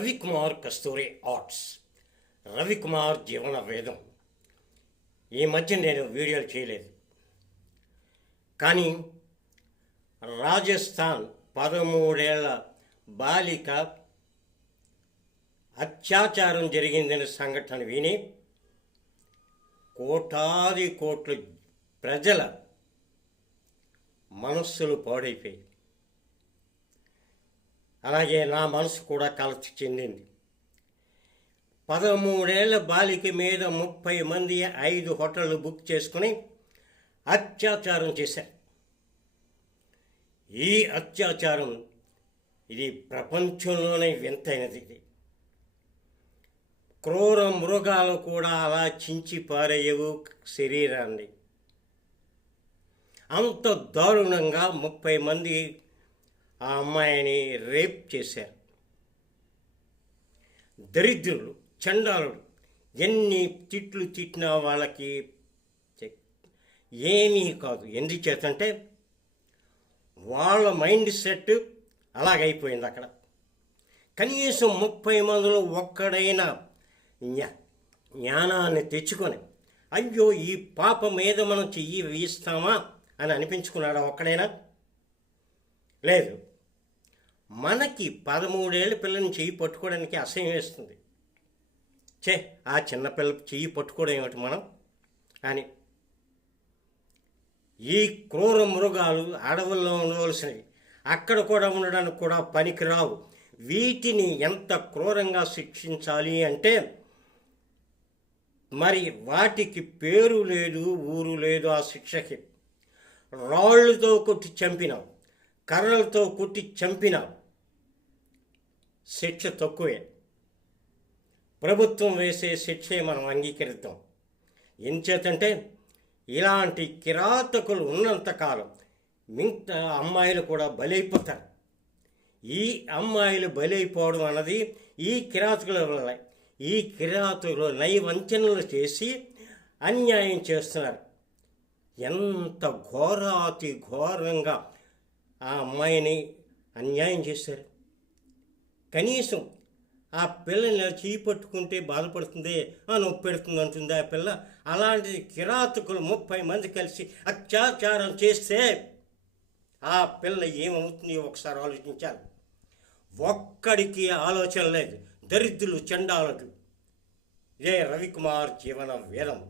రవికుమార్ కస్తూరి arts, Ravikumar జీవన వేదం. ఈ మధ్య నేను వీడియోలు చేయలేదు, కానీ రాజస్థాన్ 13 ఏళ్ల బాలిక అత్యాచారం జరిగిందనే సంఘటన విని కోటాది కోట్ల ప్రజల మనస్సులు పాడైపోయాయి. అలాగే నా మనసు కూడా కలత చెందింది. 13 ఏళ్ల బాలిక మీద 30 మంది 5 హోటళ్ళు బుక్ చేసుకుని అత్యాచారం చేశారు. ఈ అత్యాచారం ఇది ప్రపంచంలోనే వింతైనది. ఇది క్రూర మృగాలు కూడా అలా చించి పారేయవు శరీరాన్ని. అంత దారుణంగా 30 మంది ఆ అమ్మాయిని రేప్ చేశారు. దరిద్రులు, చండాలుడు ఎన్ని తిట్లు తిట్టినా వాళ్ళకి ఏమీ కాదు. ఎందుచేతంటే వాళ్ళ మైండ్ సెట్ అలాగైపోయింది. అక్కడ కనీసం 30 మందిలో ఒక్కడైనా జ్ఞానాన్ని తెచ్చుకొని అయ్యో ఈ పాప మీద మనం చెయ్యి వేయిస్తామా అని అనిపించుకున్నాడా ఒక్కడైనా? లేదు. మనకి 13 ఏళ్ళ పిల్లని చెయ్యి పట్టుకోవడానికి అసహ్యం వేస్తుంది. ఆ చిన్నపిల్ల చెయ్యి పట్టుకోవడం ఏమిటి మనం అని. ఈ క్రూర మృగాలు అడవుల్లో ఉండవలసినవి అక్కడ కూడా ఉండడానికి కూడా పనికిరావు. వీటిని ఎంత క్రూరంగా శిక్షించాలి అంటే మరి వాటికి పేరు లేదు, ఊరు లేదు. ఆ శిక్షకి రాళ్ళతో కొట్టి చంపినాం, కర్రలతో కొట్టి చంపినాం, శిక్ష తక్కువే. ప్రభుత్వం వేసే శిక్షే మనం అంగీకరిద్దాం. ఎంచేతంటే ఇలాంటి కిరాతకులు ఉన్నంతకాలం మిగతా అమ్మాయిలు కూడా బలైపోతారు. ఈ అమ్మాయిలు బలైపోవడం అన్నది ఈ కిరాతకుల వల్ల. ఈ కిరాతకులు నైవంచనలు చేసి అన్యాయం చేస్తున్నారు. ఎంత ఘోరాతి ఘోరంగా ఆ అమ్మాయిని అన్యాయం చేశారు. కనీసం ఆ పిల్లని చేయి పట్టుకుంటే బాధపడుతుంది, నొప్పి పెడుతుంది అంటుంది ఆ పిల్ల. అలాంటి కిరాతకులు 30 మంది కలిసి అత్యాచారం చేస్తే ఆ పిల్ల ఏమవుతుంది ఒకసారి ఆలోచించాలి. ఒక్కడికి ఆలోచన లేదు. దరిద్రులు, చండాలుడు. ఇదే రవికుమార్ జీవన వేదం.